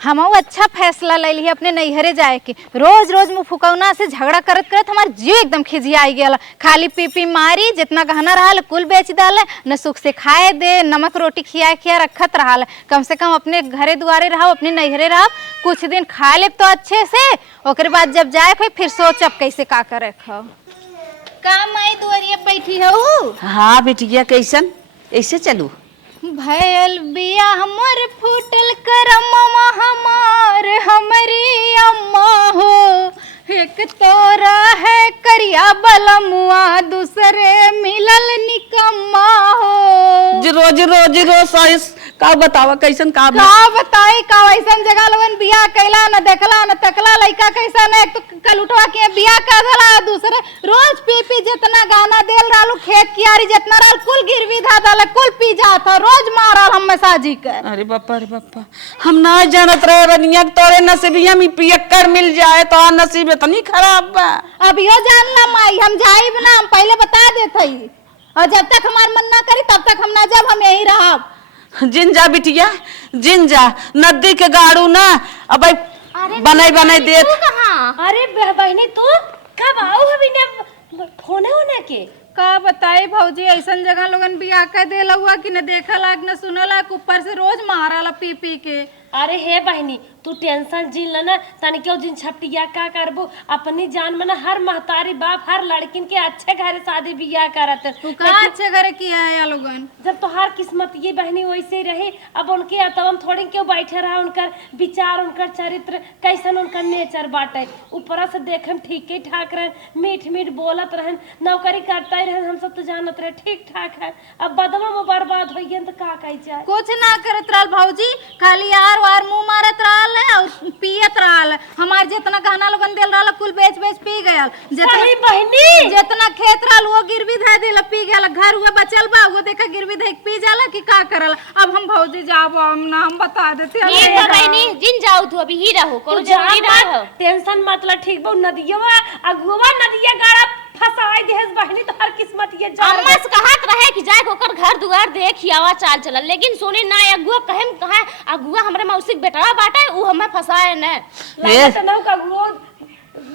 हम अच्छा फैसला ले ली अपने नैहरे जाए के। रोज रोज मुँह फुकौना से झगड़ा करत करत हमार जीव एकदम खिझियाई गया। खाली पी पी मारी, जितना गहना रहा कुल बेच डाले, न सुख से खाए दे, नमक रोटी खिया खिया रखत रहा। कम से कम अपने घरे दुआरे रहो, अपने नैहरे रहो, कुछ दिन खा ले तो अच्छे से, ओकर बाद जब जाए फिर सोच अब कैसे का करे। का माई दुआरिया बैठी हूँ? हाँ बेटिया, कैसन ऐसे चलू? भयल बिया हमर फूटल करमवा हमार हमरी अम्मा हो। एक तोरा है करिया बलमुआ, दूसरे मिलल निकम्मा हो। रोज रोज रोज का बतावा कैसन का बताई का ऐसन जगह लोगन बिया कैला न देखला न तकला लइका कैसा न। एक तो कलुटवा के बिया कर धला, दूसरे रोज पी पी जितना गाना देल रहलू खेत कियारी जितना रहल कुल गिरवी धा दल, कुल पी जात रोज मारल हम साजी कर। अरे बापा हम ना जानत रहे रनिया तोरे नसीबिया में पियक्कर मिल जाए तो नसीब इतनी खराब बा। अब यो जानला माई हम जाइब ना, हम पहले बता देत हई, और जब तक हमार मन ना करी तब तक हम ना जब, हम यही रहब। जिन जा बिटिया, जिन जा, नदी के गाड़ू ना अब बनाई देत। अरे बहनी तू कब आओ? अभी ने फोन होने के का बताई भौजी, ऐसन जगह लोगन बिया कर देला हुआ कि न देखा लाग न सुना लाग, ऊपर से रोज मारला पी पी के। अरे हे बहनी तू टेंशन जिन लेना तनी क्यों जिन छपटिया का करबो अपनी जान में ना। हर महतारी बाप हर लड़किन के अच्छे घर शादी बियाह करत। तू का अच्छे घर किया है या लोगन? जब तो हर किस्मत ये बहनी वैसे रहे, अब उनके तब थोड़े क्यों बैठे रहा, उनकर विचार उनकर चरित्र कैसन उनका नेचर बाटे। ऊपर से देखम ठीक ही ठाक रहन, मीठ मीठ बोलत रहन, नौकरी करता ही रहन, हम सब तो जानत रहे ठीक ठाक है। अब बदवा में बर्बाद हो गए तो का कही जाए? कुछ ना करत रहल भौजी, खाली यार वार मुंह मारत रहल और पियत रहल। हमार जितना गहना लोगन देल रहल कुल बेच बेच पी गयल। जितना खेत रहल वो गिरवी धै देल पी गयल। घर हुए बचल बा वो देखा गिरवी धै पी जाला कि का करल। अब हम भौजी जाब हम बता देते ये तो बहनी जिन जाओ तू अभी ही रहो, कोनो जरूरी ना हो। टेंशन मतलब ठीक बा। नदिया अगुवा नदिया गाड़ा फसाई देहस बहनी तो हर किस्मत ये जान। अम्मा से कहत रहे कि जाए ओकर घर दुआर देखियावा चाल चलल, लेकिन सुनी ना अगुआ कहम कहा अगुआ हमरे मौसी के बेटा बाटे उ हमें फसाए न। लागत न का अगुआ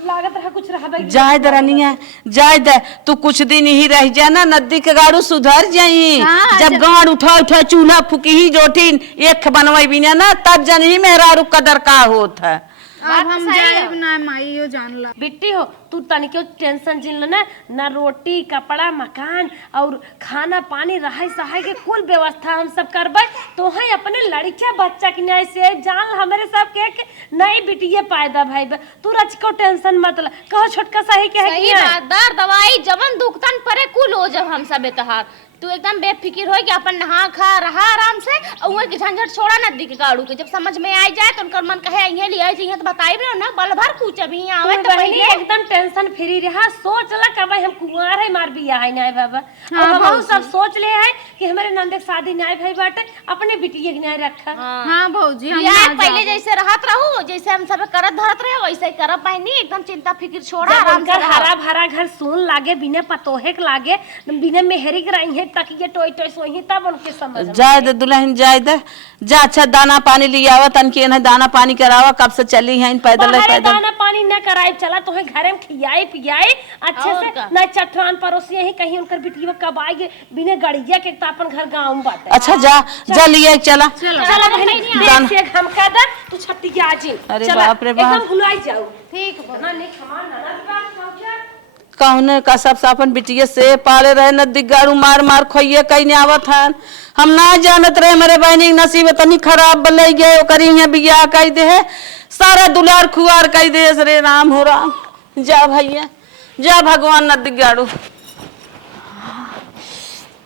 लागत रहा कुछ रहा। जाय दरनिया जाय दे, तू कुछ दिन ही रह जाना, नदी के गाड़ू सुधर जाई। जब गाड़ उठा उठा चूल्हा फूकी ही जोठिन एक बनवाई बिना ना, तब जन ही मेहरारू कदर का होत है। अब हम जाइब ना माईयो जानला। बिट्टी हो तू तनी क्यों टेंशन जिन लेना ना। रोटी कपड़ा मकान और खाना पानी रहाई सहाय के कुल व्यवस्था हम सब करबे। तो है अपने लड़किया बच्चा की न्याय से जान हमारे सब के नई बिटिया पैदा भाई। तू रच को टेंशन मत ल, कहो छोटका सही के है कि दर दवाई जवन दुखतन परे कुल हो जब हम सब तहार। तू एकदम बेफिक्र हो कि अपन नहा खा रहा आराम से, और की झंझट छोड़ा नदी के गाड़ू के। जब समझ में आ जाए तो उनका मन कहे यहीं ले आई तो बताई भी ना बल भर पूछ अभी आवे तो पहले एकदम टेंशन फ्री रहा। सोच ला कब हम कुंवार है मार बिया है ना बाबा। अब हम सब सोच ले है कि हमारे नंदे शादी न्याय भाई बाटे अपने बिटिया के न्याय रखा। हां भौजी हम यार पहले जैसे रहत रहू, जैसे हम सब करत धरत रहे वैसे ही करब बहनी। एकदम चिंता फिक्र छोड़ा आराम से। हरा भरा घर सोन लागे, बिना पतोहे के लागे, बिना मेहरी के रही है तक ये टोई टोई सोही तब उनके समझ जाय दे दुल्हन जाय दे। जा अच्छा दाना पानी ले आवा, तन के न दाना पानी करावा। कब से चली है पैदल पैदल? दाना पानी न कराई चला तो है घरे में खियाई पियाई अच्छे से ना। चट्टान परोसी यही कहीं उनकर बिटिया कब आएगी बिना गड़िया के तापन घर गांव में बाटे। अच्छा जा जा लिए चला चला बहनी से हम का दा तू छट्टी के आजी। अरे बाप रे बाप, एकदम भुलाई जाओ। ठीक बना नहीं खमान ना बात पहुंचा कहने का सब सापन बिटिया से पाले रहे नदी गाड़ू मार मार खोइए कहीं आवत हन। हम ना जानत रहे मेरे बहनी नसीब इतनी खराब बलई गए करी है बियाह कह दे है सारा दुलार खुआर कह दे। रे राम हो राम, जा भैया जा भगवान नदी गाड़ू।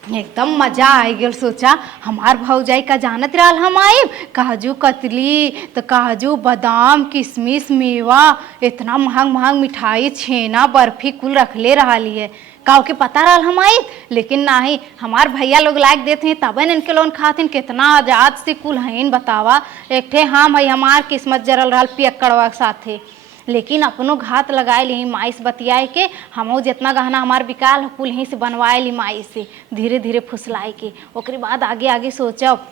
एकदम मजा आई गल। सोचा हमार भौजाई का जानत रहल हम आइब, काजू कतली तो काजू बादाम किशमिश मेवा इतना महंग महंग मिठाई छेना बर्फी कुल रखले रही है। काव के पता रहल हम आइब, लेकिन नहीं हमार भैया लोग लायक देते हैं तब इनके लोन खातिन कितना आजाद से कुल हैं बतावा। एक थे हाँ भाई हमार किस्मत जरल रहल पियक्कड़वा के साथे, लेकिन अपनों घात लगाए ली माई से बतियाए के। हम जितना गहना हमार बिकाल कुल यहीं से बनवाए ली माई से धीरे धीरे फुसलाए के। ओकरे बाद आगे आगे सोचब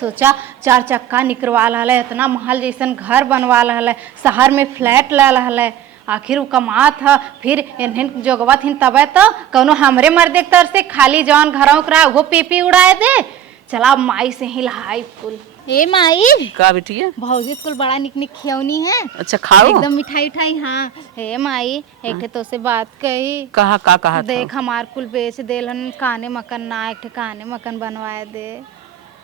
सोचा 4 चक्का निकलवा है, इतना महल जैसन घर बनवा है, शहर में फ्लैट ले है, आखिर वो कमात ह फिर इन्हें जोगवत हिन तबे तो कौनो हमरे मर्दे के तरफ से खाली जौन घरों करा वो पीपी उड़ाए दे। चला माई से ही लहाई कुल। ए माई का बिटिया भौजी कुल बड़ा निक निक खियौनी है, अच्छा खाओ एकदम मिठाई उठाई। हाँ हे माई एक तो से बात कही, कहा का कहा देख हमार कुल बेच देलन काने मकन ना, एक काने मकन बनवाए दे।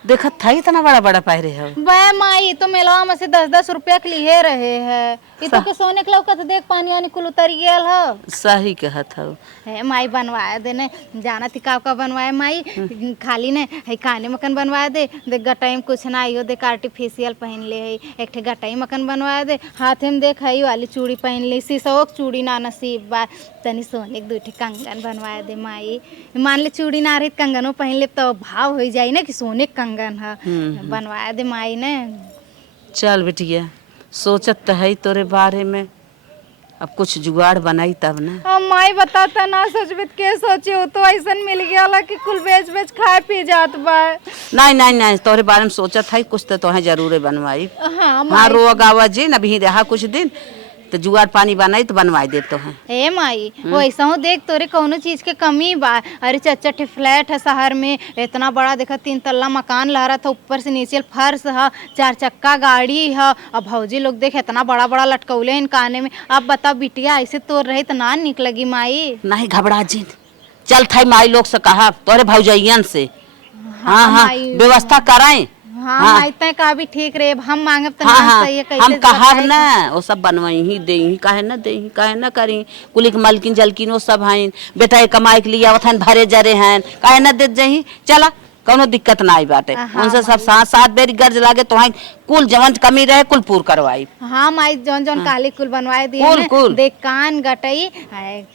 देखत था इतना बड़ा बड़ा पहरे है बे माई तो मेलवा में से 10-10 रुपया के लिए रहे है, ये तो के सोने के लौका तो देख पानी वानी कुल उतर गेल है। सही कहत हो है माई बनवाए दे ने, जाना थी का बनवाए माई, खाली ने है काने मकन बनवाए दे, देख गटाई में कुछ ना आइयो, देख आर्टिफिशियल पहन ले है, एक ठे गटाई मकन बनवाए दे, हाथ में देख हई वाली चूड़ी पहन ले, शीशोक चूड़ी ना नसीब बा, तनी सोने के 2 ठे कंगन बनवाए दे माई। मान ले चूड़ी ना रही कंगनों पहन ले तो भाव हो जाई ना कि सोने कंगन है, बनवाए दे माई ने। चल बिटिया सोचत तो है तोरे बारे में, अब कुछ जुगाड़ बनाई तब ना। अब माई बताता ना सोचबित के सोचे हो तो ऐसा मिल गया कि कुल बेच बेच खाए पी जात बा। नहीं नहीं नहीं तोरे बारे में सोचत है कुछ तो तोहे जरूर बनवाई। हाँ हाँ रो गावा जी न भी रहा कुछ दिन तो जुगाड़ पानी बनाई तो बनवाई दे तो है। ए माई वो ऐसा हो देख तोरे कौनो चीज के कमी बा। अरे चच्चा ठे फ्लैट है शहर में, इतना बड़ा देखा 3 तल्ला मकान लहरा था, ऊपर से नीचे फर्श है, 4 चक्का गाड़ी है, अब भौजी लोग देख इतना बड़ा बड़ा लटकौले इन काने में। अब बता बिटिया ऐसे तो रहे तो ना निक लगी माई। नहीं घबरा जी, चल थाई माई लोग से कहा तोरे भौजैयन से हाँ हाँ व्यवस्था कराएं। हाँ माई तय का भी ठीक रहे, हम मांगब तो हाँ ना हाँ सही है, कैसे हम कहब बताई? ना वो सब बनवाई ही दे ही काहे ना दे ही काहे ना करी। कुलिक मलकिन जलकिन वो सब हैं, बेटा ये कमाई के लिए आवत हैं भरे जरे हैं, काहे ना दे जही। चला कौनो दिक्कत ना आई बाटे, उनसे सब साथ बेरी गर्ज लागे तो कुल जवन कमी रहे कुल पूर करवाई। हाँ माई जौन जौन काली कुल बनवाए दिए कुल ने, कुल देख कान गटई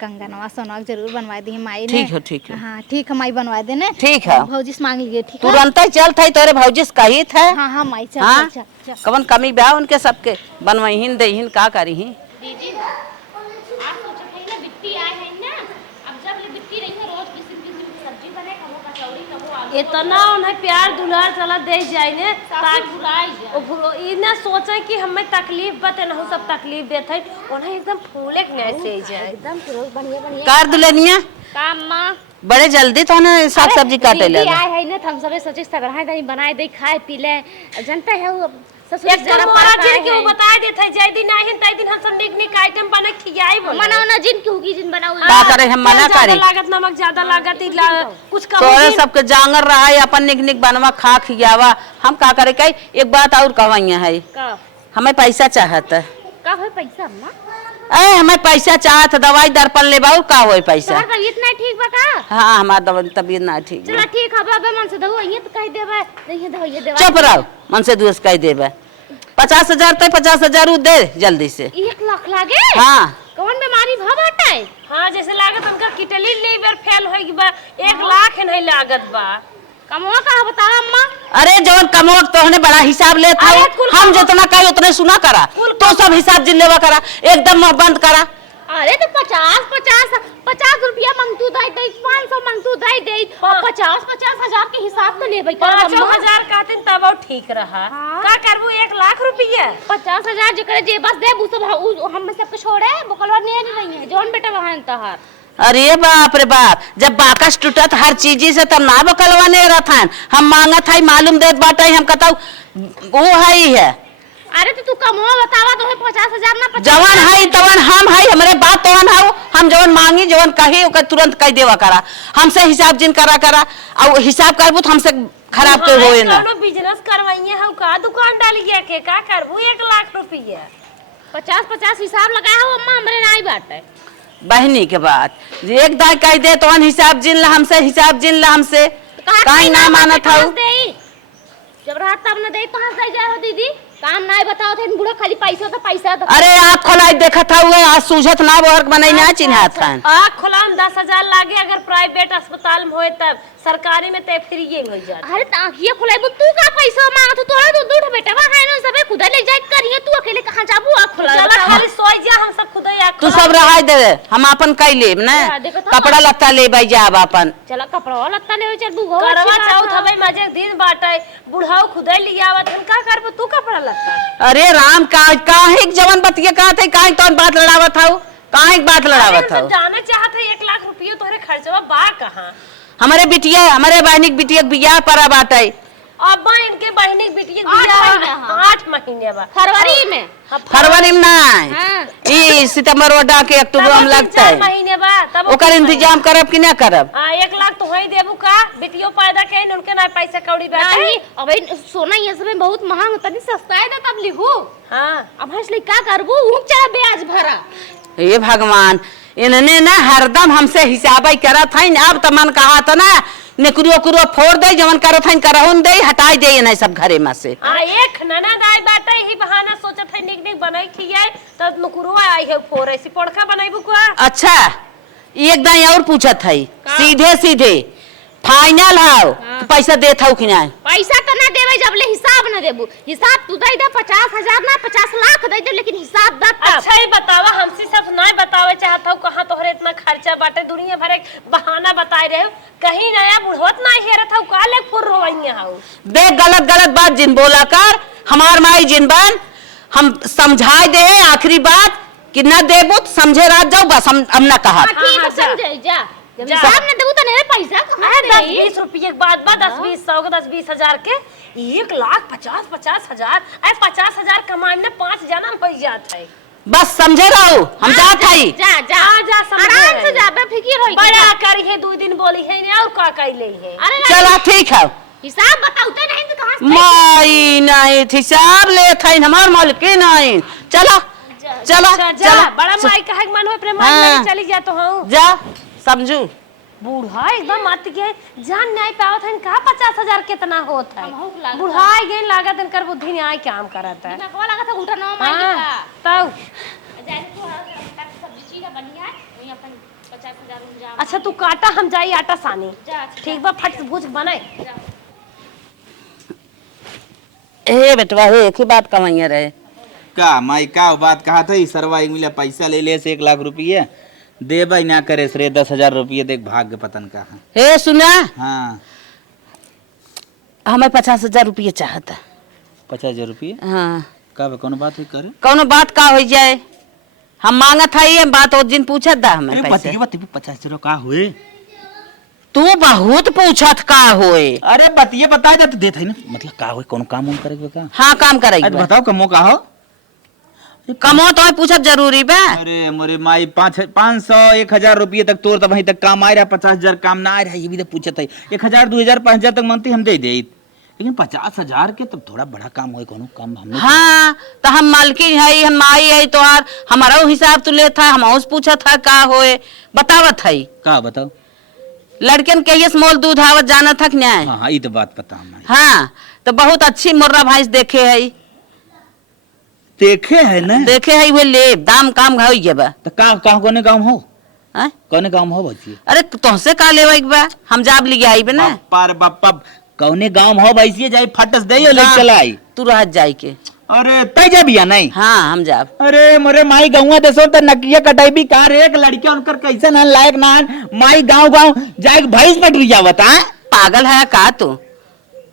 कंगनवा सोना जरूर बनवाए दी माई ने। ठीक है ठीक है हाँ ठीक है माई बनवा दे ने। ठीक है भौजी से मांग लिए ठीक है। तुरंत ही चल थाई तोरे भौजी से कही थे। हाँ हाँ माई चल हाँ चल चल। कवन कमी ब्याह उनके सबके बनवाई हिन दे हिन का करी ही। दीदी आप सोचत है ना बिट्टी आए हैं ना, अब जब ले बिट्टी रही है रोज किसी किसी की सब्जी बने, कबो कचौड़ी कबो आलू, इतना उन्हें प्यार दुलार चला दे जाए ने ताकि बुराई जाए। ई ना सोचे कि हमें तकलीफ बते ना सब तकलीफ देते है, उन्हें एकदम फूले के नहीं से जाए एकदम रोज बढ़िया बढ़िया कार दुल्हनिया काम माँ बड़े जल्दी तो ना साग सब्जी काटे ले आए है ना, तो हम सबे सोचे सगरा दही बनाए दे खाए पी ले, जनता है वो ससुर एक जरा मोरा पास जिन आए के वो हैं। बता देते है जय दिन आए तय दिन हम सब निक निक आइटम बना खियाई बोले मना ना जिन की होगी जिन बनाऊ का करे हम मना ज्यादा करी। लागत नमक ज्यादा लागत कुछ कम तोरे सबके जांगर रहा है अपन निक निक बनवा खा खियावा, हम का करे कई। एक बात और कहवाइया है, का हमें पैसा चाहत है। का है पैसा अम्मा? ए हमें पैसा चाहत, दवाई दर्पण ले बाऊ का होए पैसा। तोहर तबीयत नहीं ठीक बा का? हाँ हमार तबीयत ना ठीक चला है। ठीक है बाबा मन से दहो ये तो कह देबे नहीं दहो ये देवा। चुप रहो मन से दूस कह देबे। 50,000 तो 50,000 दे जल्दी से। 1 लाख लागे? हाँ कौन बीमारी भा बाटे? हाँ जैसे लागत उनका किटली लीवर फेल होई बा 1 लाख नहीं लागत बा। कमवा का बता अम्मा? अरे जवन कमोक तोहने बड़ा हिसाब ले था, अरे कुल हम जितना कही उतने सुना करा, तो सब हिसाब जिन लेवा करा, एकदम मुंह बंद करा। अरे तो 50 रुपया मांगतू दे दे, 500 मांगतू दे दे, और 50 हजार के हिसाब तो लेबे कर अम्मा। 5,000 कहते तब और ठीक रहा। का करबू 1 लाख रुपया? 50,000 जकरे जे बस दे सब हम सबके छोड़े बकलवा नहीं रही है जौन बेटा वहां तहार। अरे बाप रे बाप, जब बाकस टूटत हर चीज से तब ना बकलवाने रहता है। हम मांगत है मालूम देत बाटे, हम कहता वो है। अरे तो तू कमवा बतावा तो 50,000 ना 50,000 जवन है तवन हम है, हमरे बात तवन हाउ, हम जवन मांगी जवन कही ओकर तुरंत कह देवा करा। हमसे हिसाब जिन करा और हिसाब करबू तो हमसे खराब के होए ना। कोनो बिजनेस करवाइए हम का दुकान डालिए के का करबू 1 लाख रुपया? 50 हिसाब लगाया हो अम्मा हमरे नहीं बाटे। बहनी के बात एक दाई कह दे तो हिसाब जिन ला हमसे, हिसाब जिन ला हमसे काई ना मानत हाउ। जब रात तब न दे कहां से जाए हो दीदी? काम नहीं बताओ थे बुढ़ा खाली पैसा तो पैसा तो। अरे आँख खोलाई देखा था हुए आज सूझत ना वर्क बनाई ना चिन्हात था। आँख खोलाम 10,000 लागे, अगर प्राइवेट अस्पताल में होए तब, सरकारी में ते फ्री हो जाए। अरे ताकिए खुलाई तू का पैसा मांगा तू तोरा दूध बेटा वहां है ना सबे खुदा ले जाए करिए, तू अकेले कहां जाबू? आँख खुला चला खाली सोई जा हम सब खुद ही आँख तू सब अब रहा दे, हम अपन कई लेब ना, हाँ, देखो तो कपड़ा लत्ता ले भाई जाब अपन। चला कपड़ा लत्ता ले चल बुघो करवा चौथ हवे मजे दिन बाटे बुढ़ाऊ खुदे लिया आवत हम का करबो तू कपड़ा लगता। अरे राम काहे जवन बतिया कहा थे, काहे तो बात लड़ावत हूँ, काहे बात लड़ावत हूँ। जाने चाहते 1 लाख रुपया तोहरे खर्चवा बा कहाँ? हमारे बिटिया, हमारे बहनी बिटिया बियाह पड़ा बाटे। अब इनके बहनी की बिटिया 8 महीने बा फरवरी में। फरवरी में नहीं, हाँ। ई सितंबर वडा के अक्टूबर में लगता है। महीने बा तब ओकर इंतजाम करब कि ना करब? 1 लाख तो वही देबू का बेटियों पैदा के उनके ना पैसा कौड़ी बाटे। नहीं अब सोना ये सब में बहुत महंग तनी सस्ता है तब लिखू। हां अब हंसली का करबू ऊंच चला ब्याज भरा। हे भगवान, इन्होंने ना हरदम हमसे हिसाब करत हईन। अब तो मन कहा था ना नेकुरो कुरो फोड़ दे, जवन करत हईन करहुन दे, हटाई दे ना सब घरे में से। एक ननद आई बाटे ही बहाना सोचत है निक निक बनाई खियाए त नुकुरवा आई है फोड़ ऐसी पड़का बनाईबू का। अच्छा एक दाई और पूछत है, सीधे सीधे फाइनल हाउ पैसा देत हूँ कि ना? पैसा तो ना देवे जब ले हिसाब ना देबू। हिसाब तू दे दे 50,000 ना 50 लाख दे दे, लेकिन हिसाब दे तब। अच्छा ही बतावा, हमसे सब नहीं बतावे चाहत हूँ कहाँ तोहरे इतना खर्चा बाटे, दुनिया भर एक बहाना बताए रहे हो, कहीं नया बुढ़वत ना हेरत हूँ का ले फुर रोइया हूँ। देख गलत गलत बात जिन बोला कर, हमार माई जिन बन हम समझाए दे आखिरी बात कि न देबो तो समझे रात जाओ बस, हम ना कहा। ठीक है समझे जा, जब हिसाब ना देबू तो नहीं पैसा कहां दे? 10-20 रुपये के बाद 10-20 के 10-20 हजार के 1,50,000 ऐ 50,000 कमाए में 5 जना पड़ जात है। बस समझे रहो, हम जात हई। जा जा जा समझे आराम से जा, बेफिक्र होई। बड़ा करी है 2 दिन बोली है ने और का कैले है। अरे चला ठीक है, हिसाब बताऊते नहीं तो कहां से? माई नहीं हिसाब ले थे हमार मालिक नहीं। चला चला अच्छा, जा चला बड़ा माई का है मन में प्रेम हाँ। लेके चली जा तो हूं। जा समझू। बूढ़ा एकदम मत के जान नहीं पावत है का 50,000 कितना होत है। हमहू के लागत बूढ़ा गए लागत इनकर बुद्धि नहीं आए काम करत है। मैं को लगा था उठा ना मांगी हां का। तब जाने तू सब्जी चीज बढ़िया है वही अपन 50,000 इंतजाम। अच्छा तू काटा हम जाई आटा सानी। जा ठीक बा फट भूज बनाए। ए बेटवा हे एक ही बात कमाइए रहे का माई का बात कहा था सरवा एक मिला पैसा ले ले से 1 लाख रुपये दे भाई ना करे सरे 10,000 रुपये देख भाग्य पतन का। हे सुना, हाँ हमें 50,000 रुपये चाहता। 50,000 रुपये हाँ का कौन बात हुई करे? कौनो बात का हो जाए, हम मांगत है ये बात और दिन पूछत दा हमें पैसे। 50,000 का हुए? तू बहुत पूछत का होए। अरे बतिये बता दे तो देते ना, मतलब का हुए कौन काम कर का? हाँ काम करेगी बताओ कमो का हो? कमो तो पूछत जरूरी बा। अरे मोरे माई 500 1,000 रुपये तक तोर तब वहीं तक काम आ रहा, 50,000 काम ना आ रहा, ये भी तो पूछत है। 1,000 2,000 5,000 तक मानती हम दे दे, लेकिन 50,000 के तब थोड़ा बड़ा काम हो कोनो काम हमने। हाँ तो हम मालकिन है, हम माई है तो हमारा हिसाब तो ले था, हम उस पूछा था का होए बतावत है। का बताओ? लड़कन के ये मोल दूध आवत जाना था क्या? हाँ ये तो बात पता हमारी। हाँ तो बहुत अच्छी मुर्रा भैंस देखे है, देखे है ना? देखे है वो ले दाम काम घाव जब तो का कोने काम हो? हाँ? कोने काम हो बच्ची? अरे तुहसे का ले बा, हम जाब ले आई बे ना। पर बापा कौने गांव हो भैंसिए जाई फटस दे ले चलाई। तू रह जाई के। अरे तय जा बिया नहीं? हाँ हम जाब। अरे मोरे माई गौवा देसो त नकिया कटाई भी कार एक लड़किया उनकर कैसे ना लायक ना माई गांव गांव जाए भैंस पटरी जावत। हां पागल है का तू?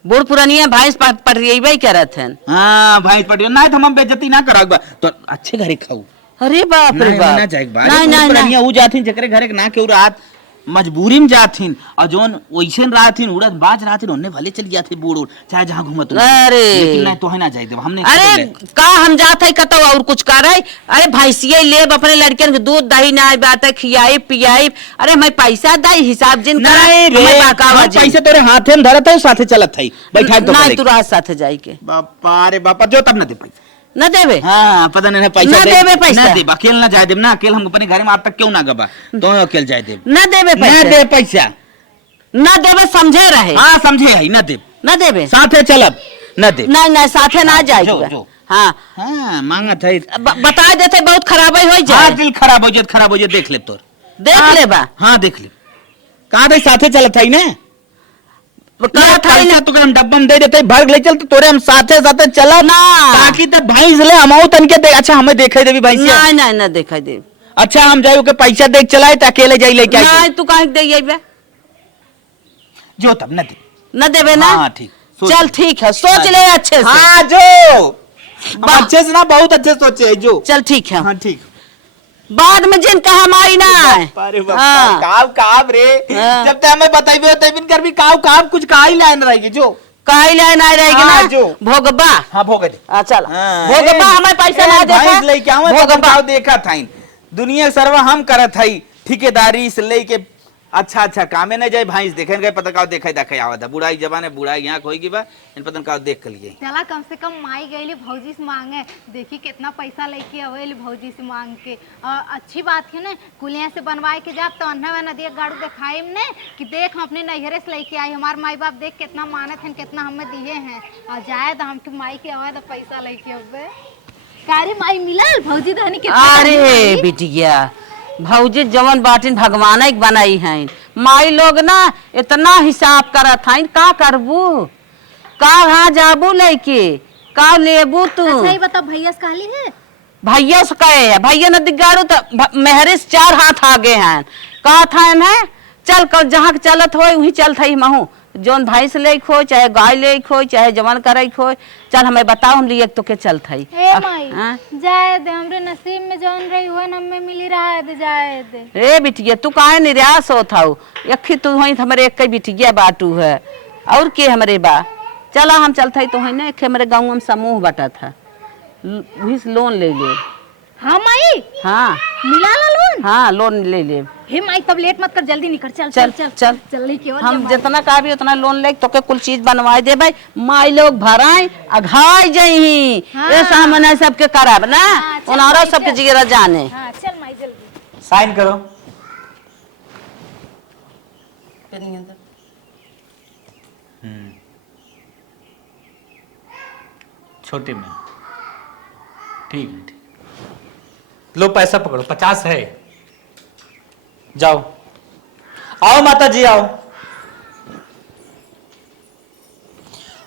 बूढ़ पुरानिया भैंस पटरियबे करत हन। हां भैंस पटरी ना तो हम बेइज्जती ना कराब तो अच्छे घरे खाऊ। अरे बाप रे बाप, ना जाए बात नहीं नहीं पुरानिया ऊ जाथिन जकरे घरे ना केउ रात मजबूरी में जाथिन और जोन वैसे राथिन उड़त बाज राथिन ओने भले चली जाथे बूढ़ चाहे जहां घूमत। अरे लेकिन नहीं तो है ना जाए देब हमने। अरे का हम जात है कतो और कुछ कर है? अरे भैंसिए लेब अपने लड़कियन के दूध दही ना बात है खियाई पियाई। अरे मैं पैसा दई हिसाब जिन नहीं रे हम पैसे तोरे हाथे में धरत है साथे चलत है बैठा दो नहीं तू रात साथे जाई के। बापा रे बापा जो तब ना दे पैसा न देबे। हाँ पता नहीं पैसा ना देबे पैसा। ना देब अकेले ना जाए देब ना, अकेले हम अपने घर में आज तक क्यों ना गबा तो अकेले जाए देब। न देबे ना पैसा, दे पैसा न देबे समझे रहे। हाँ समझे है ना देब, न देबे साथे चलब ना दे। नहीं नहीं साथे ना जो, जाई। जो। हाँ हाँ मांगत है। बता देते बहुत खराब हो हाँ जाए। दिल खराब हो जाए देख ले तोर। देख ले बा हाँ देख ले कहा थे साथे चलत है ना तो हम डब्बा में दे देते भर ले चल तो तोरे हम साथे साथे चला ना ताकि तो भैंस ले हम तन के अच्छा हमें देखे देवी भैंस नहीं नहीं ना देखा दे। अच्छा हम जाए के पैसा देख चलाए तो अकेले जाई लेके नहीं आई तू काहे दे अइबे जो तब न दे न देबे ना हाँ ठीक सोच चल ले। ठीक है सोच ले अच्छे से हाँ जो अच्छे से ना बहुत अच्छे सोचे है जो चल ठीक है हाँ ठीक बाद में जिन कहा माई ना अरे बाप हाँ। काव काव रे हाँ। जब तक हमें बताइबे होते बिन कर भी काव काव कुछ का ही लाइन रहेगी जो काहे ले ना रहेगी हाँ, ना जो। भोगबा हाँ भोगे दे चल हाँ, भोगबा हमें पैसा ना देखा भैंस लेके आऊं भोगबा देखा था दुनिया सर्व हम करत हई ठेकेदारी से लेके अच्छा कामे नहीं जाए भैंस देखे गए पता का देखे देखे आवत है बुढ़ाई जबाने बुढ़ाई यहाँ कोई की बा इन पता का देख के लिए चला कम से कम माई गईली भौजी से मांगे देखी कितना पैसा लेके अवेली भौजी से मांग के और अच्छी बात है ना कुलिया से बनवाए के जाब तो अन्ना नदिया गाड़ू दिखाई ने कि देख हम अपने नैहरे से लेके आई हमारे माई बाप देख कितना मानत हैं कितना हमें दिए हैं और जाए तो हमके माई के आवे तो पैसा लेके अबे कारे माई मिलल भौजी धनी के अरे बिटिया भौजी जवन बाटिन भगवान ही बनाई हैं माई लोग ना इतना हिसाब करत हैं का करबू कहाँ जाबू लेके का लेबू तू अच्छा ही बता भैया से कहली है भैया से कहे है भैया न दिगाड़ू तो मेहरे से 4 हाथ आगे हैं कहा था है चल कर जहाँ के चलत हो वही चलत है महू जोन भैंस ले खो चाहे गाय ले खो चाहे जवन करे खो चल हमें बताओ हम लिए तो के चलत है ए माई जाए दे हमरे नसीब में जौन रही हुआ न हमें मिली रहा दे जाए दे ए बिटिया तू काहे निराश होत हऊ यखी तू वही हमारे एक बिटिया बाटू है और के हमरे बा चला हम चलत है तो है ना एक हमारे गाँव में समूह बटा था वही से लोन ले ले हाँ माई हाँ मिला ला लोन हाँ लोन ले ले हे माई तब लेट मत कर जल्दी निकल चल चल चल चल जल्दी केवल हम जितना का भी उतना लोन ले तो के कुल चीज बनवाए दे भाई माई लोग भराए अघाई जही हाँ। ऐसा हमने सबके कराब ना हाँ, चल उनारा भाई, सबके चल। जिगरा जाने हाँ चल माई जल्दी साइन करो छोटे में ठीक है ठीक लो पैसा पकड़ो 50 है जाओ आओ माता जी आओ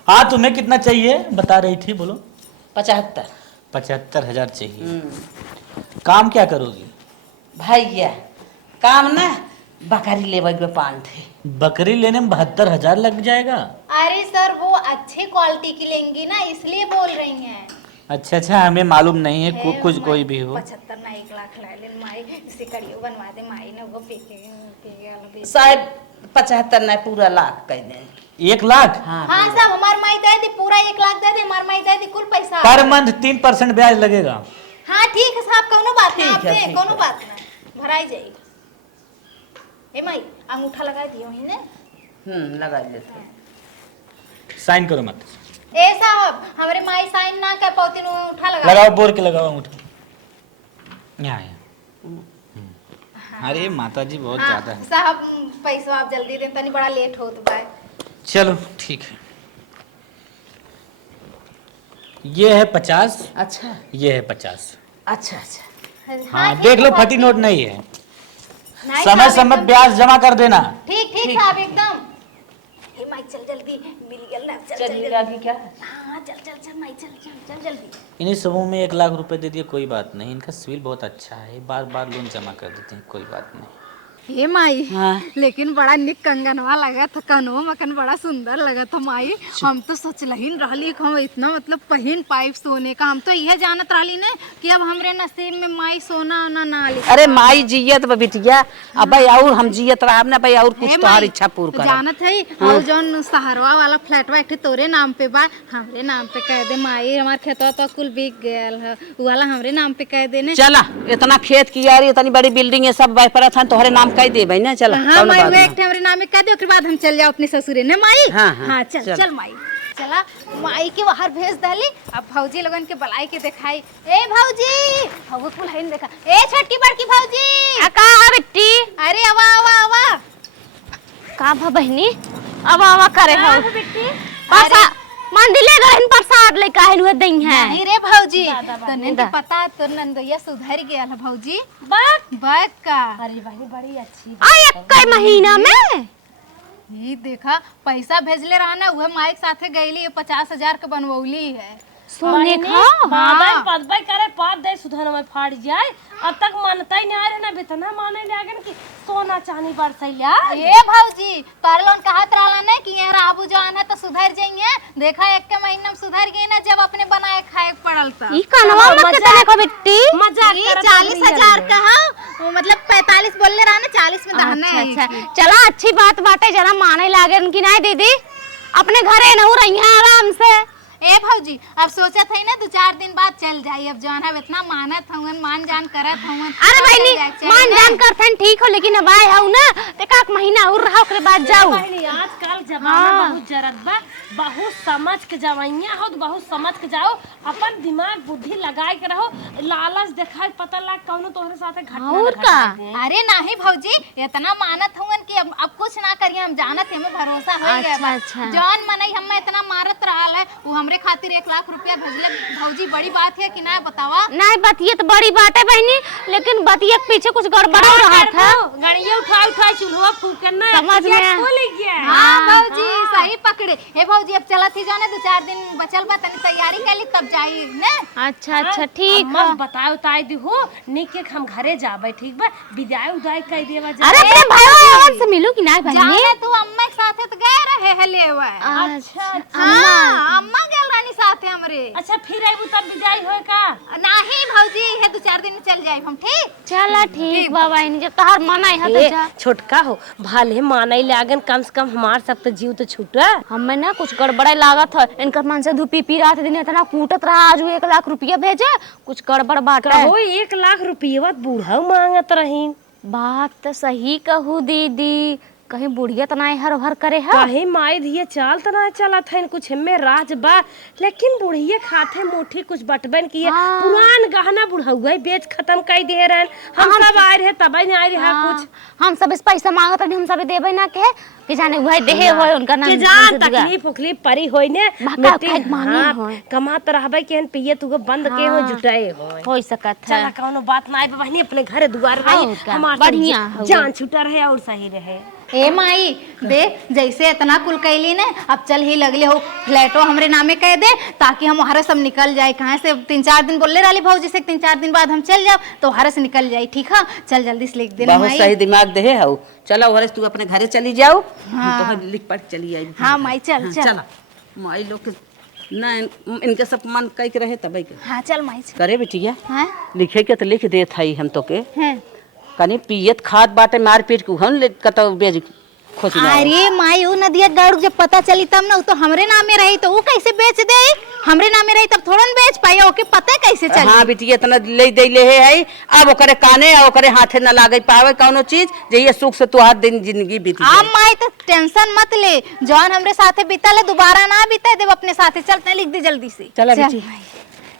हाँ तुम्हें कितना चाहिए बता रही थी बोलो 75 75,000 चाहिए काम क्या करोगी भैया काम ना बकरी लेवे के पान थे बकरी लेने में 72,000 लग जाएगा अरे सर वो अच्छी क्वालिटी की लेंगी ना इसलिए बोल रही हैं अच्छा हमें मालूम नहीं है कुछ कोई भी हो 75 ना 1 लाख ला ले माई इसे कड़ियो बनवा दे माई ने वो पे शायद 75 ना पूरा लाख कह दे 1 लाख हाँ हाँ साहब हमार माई दे दी पूरा 1 लाख दे दे हमार माई दे दी कुल पैसा पर मंथ 3% ब्याज लगेगा हाँ ठीक है साहब कोनो बात ना ठीक आप है, दे ठीक कोनो है। बात ना भराई जाएगी ए माई अंगूठा लगा दियो ही ने लगा लेते साइन करो मत ए साहब हमरे माई साइन ना कर पौती नु अंगूठा लगा लगाओ बोल के लगाओ अंगूठा यहाँ अरे माता जी बहुत ज्यादा है साहब पैसा आप जल्दी दें तनी बड़ा लेट होत बा चलो ठीक है ये है 50 अच्छा ये है 50 अच्छा अच्छा हाँ देख लो फटी नोट नहीं है नहीं समय साहब, समय एकदम ब्याज जमा कर देना ठीक ठीक साहब एकदम ए माई चल जल्दी मिल गया ना चल चलिए जल्दी अभी क्या हाँ चल चल चल माई चल चल चल जल्दी इन्हीं समूह में 1 लाख रुपए दे दिए कोई बात नहीं इनका सिविल बहुत अच्छा है बार बार लोन जमा कर देते हैं कोई बात नहीं हे माई हाँ। लेकिन बड़ा निक कंगनवा लगा था कनवा मकन बड़ा सुंदर लगा था माई हम तो सोचलहीन रहली कि हम इतना मतलब पहिन पाइप सोने का हम तो यह जानत रहली ने कि अब हमरे नसीब में माई सोना ना ना ली अरे माई जियत बा बिटिया अब भाई और हम जियत रहब ना भाई और कुछ हे तोहार माई, इच्छा पूर्ण कर जानत है और जौन सहारवा वाला फ्लैटवा एक ठे तोरे नाम पे बा हमरे नाम पे कह दे माई हमार खेतवा तो कुल बिक गयल है उ वाला हमरे नाम पे कह देने चला इतना खेत की यार इतनी बड़ी बिल्डिंग है सब व्यापार था तोहरे नाम कह दे भाई ना चला हाँ कौनो माई बात वो ना। एक ठे हमरे नाम पे कह दे ओकर बाद हम चल जाओ अपने ससुरे ने माई हाँ, हाँ, हाँ चल चल। चल माई चला माई के बाहर भेज दली अब भौजी लोगन के बलाई के दिखाई ए भौजी हवा कुल है देखा ए छोटकी बड़की भौजी का बिट्टी अरे आवा आवा आवा का भा बहनी अब आवा करे हो हाँ, बिट्टी पासा मंदिले गहन प्रसाद ले काहे हुए दई है नहीं रे भौजी तने तो पता तो नंदोया सुधर गया है भौजी बात का अरे वाली बड़ी अच्छी आ एक महीना में ये देखा पैसा भेजले रहा ना वह माइक साथे गईली 50,000 के बनवौली है सोने बहनी, का बादल पदबाई करे पाप दे सुधर में फाड़ जाए। अब तक मानता ही नहीं आ रहे ना बेतना माने लागन कि सोना चांदी बरसैया। ए भौजी परलोन कहत रहला ने कि ये राबू जान है तो सुधर जाइए। देखा एक के महीना में सुधर गई ना जब अपने बनाए खाए पड़ल त। ई कनवा में कितने का बिट्टी? मजाक ये करत 40,000 का है वो मतलब 45 बोलने रहा ना 40 में दहने। अच्छा चला अच्छी बात बाटे जरा माने लागन कि नहीं दीदी अपने घरे न रही हैं आराम से। ए भौजी अब सोचा था ना 2-4 दिन बाद चल जाई। अब जान है इतना मानत हवन मान जान करत हवन। अरे बहनी मान जान करथन ठीक हो लेकिन अब आए हूं ना ते का महीना और रहा ओकरे बाद जाऊ। बहनी आजकल जमाना बहुत जरत बा। बहुत समझ के जवाइया हो तो बहुत समझ के जाओ। अपन दिमाग बुद्धि लगाए के रहो। लालच दिखाई पता लाग कौनो तोहरे साथे घटना और न का? घटे। अरे नहीं भौजी इतना मानत हवन कि अब कुछ ना करिए। हम जानत हमें भरोसा हो गया बा। अच्छा। जौन मनई हमें इतना मारत रहल है वो हमरे खातिर 1 लाख रुपया भेजले। भौजी बड़ी बात है कि ना बतावा। नहीं बतिए तो बड़ी बात है बहनी लेकिन बतिए के पीछे कुछ गड़बड़ हो रहा था। गड़िया उठा चूल्हा फूकन ना समझ में खोल गया। हाँ भौजी सही पकड़े। ए भौजी अब चलत ही जाने 2-4 दिन बचल बा तनी तैयारी कैली तब जाई ने। अच्छा ठीक अम्मा है। बताओ ताई दी हो निक के हम घरे जाबे ठीक बा विदाई उदाई कह देवा जा। अरे अपने भाई से मिलू कि नहीं बहनी? जाने तू अम्मा के साथे तो गए रहे है लेवा। अच्छा हां अम्मा गेल रानी साथे हमरे। अच्छा फिर आइबू तब विदाई होए का? नहीं भौजी है 2-4 दिन में चल जाए हम ठीक। चला ठीक बा बहनी जब तहार मन आई है तो ए, जा। छोटका हो भाले मानई लागन कम से कम हमार सब तो जीव तो छूटा। हमें ना कुछ गड़बड़ा लागत है इनका मन से धूपी पी रात दिन इतना कूटत रहा आज 1 लाख रुपया भेजे कुछ गड़बड़ बात है। कहो 1 लाख रुपया बूढ़ा मांगत रहीन। बात तो सही कहू दीदी कहीं बुढ़िया तो नहीं हर भर करे है। कहीं माई दिए चाल तो ना चलत है कुछ हमें राज बा लेकिन बुढ़िए खाते मुठी कुछ बटबन किए। हाँ। पुरान गहना बुढ़ाऊ बेच खत्म कई दे रहे हम सब आए रहे तब नहीं आए रहे कुछ। हम सब इस पैसा मांगत हम सब देबे ना के कि जाने वह देहे होय उनका नाम के जान तकलीफ उकलीफ परी होई ने बाका खाई मांगे होय। कमात रहबे केहन पिए तू बंद के हो जुटाए होय। हो सकत है। चला कौनो बात ना आए बहनी अपने घरे दुआर हाँ, रही का? हमार बढ़िया हउवे। जान छूटा रहे और सही रहे। ए माई दे जैसे इतना कुल कैली ने अब चल ही लगले हो फ्लैटो हमरे नामे कह दे ताकि हम वहां सब निकल जाए। कहाँ से 3-4 दिन बोले रही भौजी से 3-4 दिन बाद हम चल जाओ तो वहां से निकल जाए ठीक है। चल जल्दी से लिख देना बहुत माई। सही दिमाग दे है चलो हरेश तू अपने घरे चली जाओ। तो लिख पढ़ चली आई। हाँ माई चल चल। चला माई लोग के ना इनके सब मन कई के रहे तब हाँ चल माई चल। करे बेटिया हाँ लिखे के तो लिख देत हई हम तो के हैं। कनी पियत खाद बाटे मार पीट के हम कतो बेज खोसी ना। अरे माई ऊ नदिया गाड़ू जब पता चली तब ना ऊ तो हमरे नामे रही तो ऊ कैसे बेच दे। हमरे नामे रही तब थोड़न बेच पाई ओके पता कैसे चली। हाँ बिटिया इतना ले दे ले है अब ओकरे काने और ओकरे हाथे न लागे पावे कौनो चीज जइए सुख से तुहार दिन जिंदगी बीती अब माई तो टेंशन मत ले जौन हमरे साथे बीतल है दोबारा ना बीते देव अपने साथे। चलते लिख दे जल्दी से। चला चल बेटी। माई।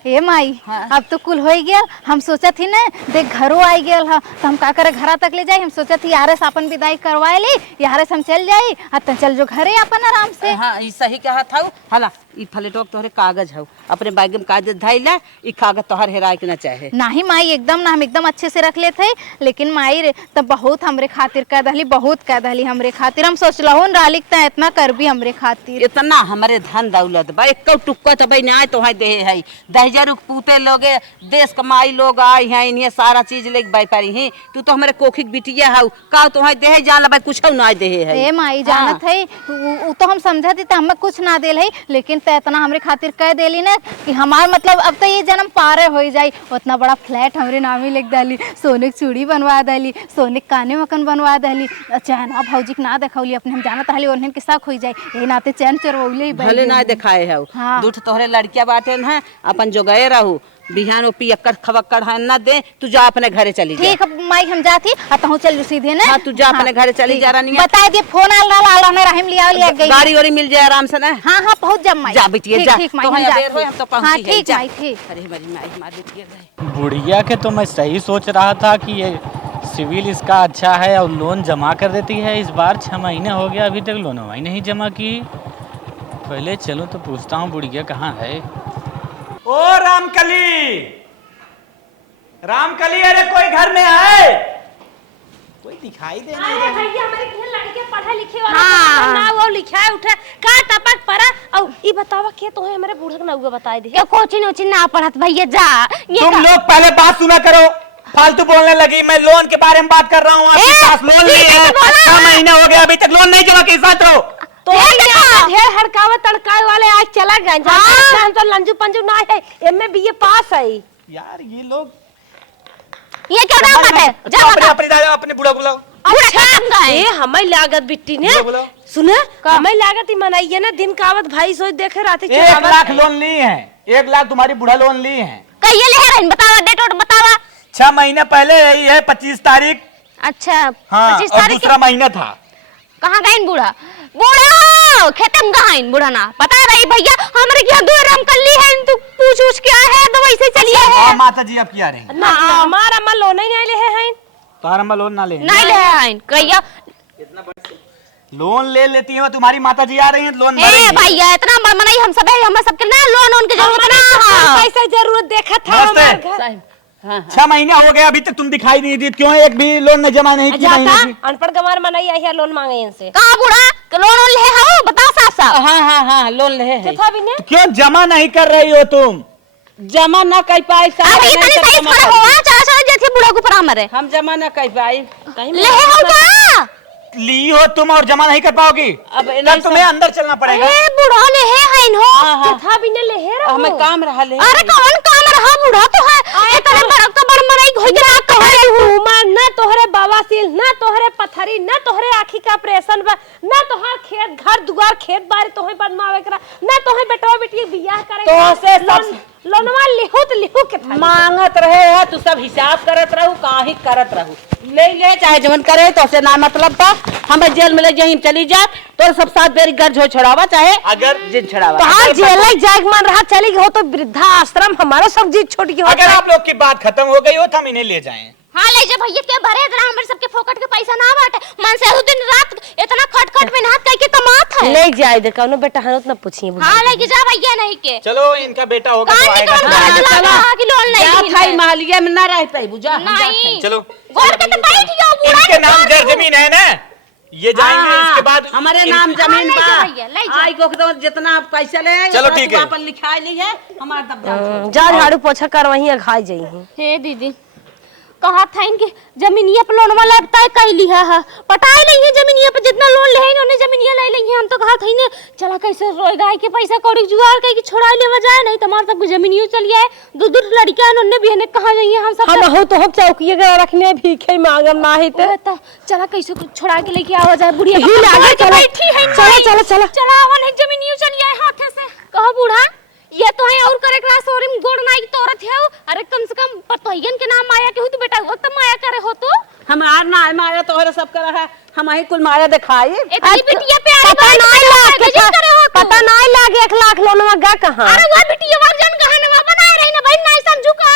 ए माई अब तो कुल हो गया। हम सोचा थी ना देख घरों आई गया हा तो हम का करे घरा तक ले जाए। हम सोचा थी यारे से अपन विदाई करवाए ली यारे से हम चल जाई अब चल जो घरे अपन आराम से। हाँ ई सही कहा था हला ई फ्लेटो तोहरे कागज हौ अपने बैग में कागज धाई ला ई कागज तोहर हेराए के ना चाहे। नहीं माई एकदम ना हम एकदम अच्छे से रख लेते लेकिन माई रे तब बहुत हमरे खातिर कह दहली बहुत कह दहली हमरे खातिर। हम सोचला हूँ रालिक त इतना कर भी हमरे खातिर। इतना हमारे धन दौलत बा एक टुक्का तो भाई ना तो दे है दहजर पूते लोगे देश कमाई लोग आई हैं इन्हें सारा चीज ले बाई पारी ही तू तो हमारे कोखी बिटिया हौ का तो दे जान ला कुछ ना दे है। ए माई जानत है उ तो हम समझती त हमें कुछ ना देल है लेकिन त इतना हमरे खातिर कह देली ना कि हमार मतलब अब तो ये जन्म पारे हो जाई। उतना बड़ा फ्लैट हमरे नामे लिख डाली सोने की चूड़ी बनवा डाली सोने के काने मकन बनवा डाली चैन अब भौजी के ना देखौली अपने हम जानत रहली उन्हें के साथ हो जाई ए नाते चैन चरवौली भले ना दिखाए हौ हाँ। दूठ तोहरे लड़किया बाटे न अपन जो गए रहू बिहान ओ पियक्कड़ खवक्कड़ है ना दे तू जा अपने घरे चली जा। ठीक है माई हम जाती अतहु चल सीधे ना। हाँ तू जा अपने घरे चली जा रानी बता दिए फोन आल रहा आल ने रहीम लिया लिया गई। गाड़ी वाड़ी मिल जाए आराम से ना। हाँ हाँ पहुंच जा माई। जा बिटिया जा ठीक माई तो हम देर होए हम जाती। तो पहुंची हाँ है, ठीक जा। माई ठीक। अरे हमारी माई हमारी बिटिया गए बुढ़िया के तो मैं सही सोच रहा था कि ये सिविल इसका अच्छा है और लोन जमा कर देती है। इस बार 6 महीने हो गया अभी तक लोन ही नहीं जमा की। पहले चलो तो पूछता हूँ बुढ़िया कहाँ है। ओ रामकली रामकली अरे कोई घर में है? कोई दिखाई दे अरे नहीं भैया हमारे घर लड़के पढ़े लिखे वाला हाँ। ना वो लिखा है उठा का टपक पड़ा और ई बतावा के तो है हमारे बूढ़ा के नौगा बताए दे क्या कोचिंग वोचिंग ना पढ़त भैया जा ये तुम लोग पहले बात सुना करो, फालतू बोलने लगी। मैं लोन के बारे में बात कर रहा हूँ, आपके पास लोन ली है, 6 महीने हो गए अभी तक लोन नहीं जमा, किस बात रहो? तो ढेर हड़कावे तड़काए वाले आज चला गए हम तो लंजू पंजू ना है एमए बीए पास है। यार ये लोग ये क्या नाम बात है जा बता अपने बुढ़ा को बुलाओ। अच्छा ए हमें लागत बिट्टी ने बोलो। सुने हमें लागत ही मनाइए ना दिन कावत भाई सोच देखे रात 1 लाख लोन ली है, 1 लाख तुम्हारी बुढ़ा लोन ली है। कहिए ले रहन बतावा डेट और बतावा 6 महीने पहले यही है 25 तारीख। अच्छा हाँ, 25 और तारीख दूसरा महीना था। कहाँ गए बूढ़ा बूढ़ा खेतम गए बूढ़ा ना बता रही भैया हमारे क्या दो राम कर ली है तू पूछ क्या है दवाई से चलिए हाँ माता जी आप क्या रही हैं? ना हमारा अम्मा लोन ही नहीं ले हैं तुम्हारा अम्मा लोन ना ले नहीं ले आइन कहिया लोन ले लेती है, तुम्हारी माता जी आ रही हैं लोन ए भरेंगी। भैया इतना मनाई हम सब है हम सबके ना लोन की जरूरत ना पैसा जरूरत देखा था नमस्ते। हमारे घर 6 महीने हो गए अभी तक तुम दिखाई नहीं दी, क्यों एक भी लोन ने जमा नहीं किया? जाता अनपढ़ गंवार मनाई है लोन मांगे इनसे कहाँ बूढ़ा लोन ले हो बताओ साफ साफ हाँ हाँ हाँ लोन ले है था भी ने क्यों जमा नहीं कर रही हो तुम? जमा ना कर पाई अरे इतनी सही खड़ा हुआ चला चला जैसे बूढ़ा को परा मरे हम जमा ना कर पाई ले हो क्या ली हो तुम और जमा नहीं कर पाओगी, अब तब तुम्हें अंदर चलना पड़ेगा। ए बूढ़ा ले है हइन हो था भी ने ले है हमें काम रहा ले अरे कौन काम रहा बूढ़ा तो है इतने बड़ा तो बड़ मनाई घोई के रात तोहरे हुमा ना तोहरे बवासीर ना तोहरे पथरी ना तोहरे आँखी का ऑपरेशन बा ना तोहर खेत घर दुआर खेत बारी तोहे बनवावे करा ना तोहे बेटवा बेटी बियाह करे तो से लोन लोनवा लिहू के था मांगत रहे है तू सब हिसाब करत रहू काही करत रहू ले ले चाहे जवन करे तो से ना मतलब था हमें जेल में ले जाही चली जा तो सब साथ बेरी घर झो छड़ावा चाहे अगर जिन छड़ावा कहाँ जेल जाग मन रहा चली गई हो तो वृद्धा आश्रम हमारा सब जीत छोड़ गई अगर आप लोग की बात खत्म हो गई हो तो हम इन्हें ले जाएं। हाँ ले जा भैया के भरे इतना हमारे सबके फोकट के पैसा ना बाटे मन से हर दिन रात इतना खटखट में नाथ कह के तमात है ले जाए दे कौनो बेटा हनोत ना पूछिए हाँ ले जा भैया नहीं के चलो इनका बेटा होगा तो कहाँ आएगा। निकल चला कि लोन क्या नहीं खाई मालिया में ना रहते बुझा नहीं चलो गोर के तो बैठ गया बूढ़ा इनके नाम जमीन है ना, ये जाएंगे इसके बाद हमारे नाम जमीन ले बा जा भैया, ले जा। आई को तो जितना पैसा ले चलो ठीक है। पर लिखाई ली है हमारा दब जा झाड़ू पोछा कर वहीं खाई जाई हे दीदी कहा था इनके जमीनिया पे लोन वाला तय कर लिया है पटाई नहीं है जमीनिया पे जितना लोन ले है इन्होंने जमीनिया ले ली है हम तो कहा था इन्हें चला कैसे रोई गाय के पैसा कौड़ी जुगाड़ के छोड़ा ले जाए नहीं तुम्हारा सब जमीनियो चल गया है दो लड़कियां इन्होंने भी कहा जाइए हम सब हम हो तो हम चौकी रखने भीखे मांगम ना ही तो चला कैसे छोड़ा के लेके आवा जाए बुढ़िया ही लागे चला बैठी है चला चला चला चला आवा नहीं जमीनियो चल गया है हाथे से कहो बूढ़ा ये तो है और करे क्लास और गोड़ नाई की औरत है अरे कम से कम पतोहियन के नाम माया के हो तो बेटा वो तो माया करे हो तो हमार ना माया तोहरे सब करा है हम ही कुल माया दिखाई इतनी बिटिया प्यारी पता नहीं लागे करे हो पता नहीं लागे 1 लाख लोनवा गा कहां अरे वो बिटिया वार जन गहनवा बनाए रही ना भाई नहीं समझू का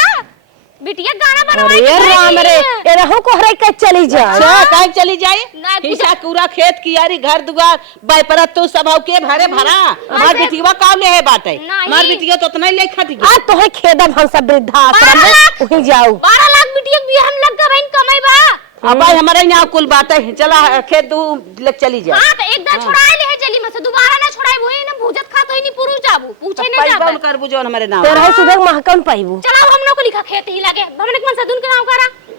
बिटिया गाना बनवाई अरे राम रे ए रहू को हरे के चली जा अच्छा काहे चली जाए ना, हिस्सा पूरा खेत कियारी घर दुआर बैपरत तू सब के भरे भरा हमार बिटिया काम ले है बाटे नहीं। हमार बिटिया तो उतना ही ले खाती आज तो है खेदम हम सब वृद्धा आश्रम में वहीं जाऊ 12 लाख बिटिया भी हम लग गए बहन कमाई बा अब भाई हमारे यहाँ कुल बातें चला खेत दू ले चली जा हां तो एक दान छुड़ाए ले है जली में से दोबारा ना छुड़ाए वही ना भूजत खा तो ही नहीं पुरु जाबू पूछे नहीं जाबू कर बुझो हमारे नाम तेरा सुबह महकम पाइबू चला हम लोग को लिखा खेत ही लगे हमने मन से दुन के नाम करा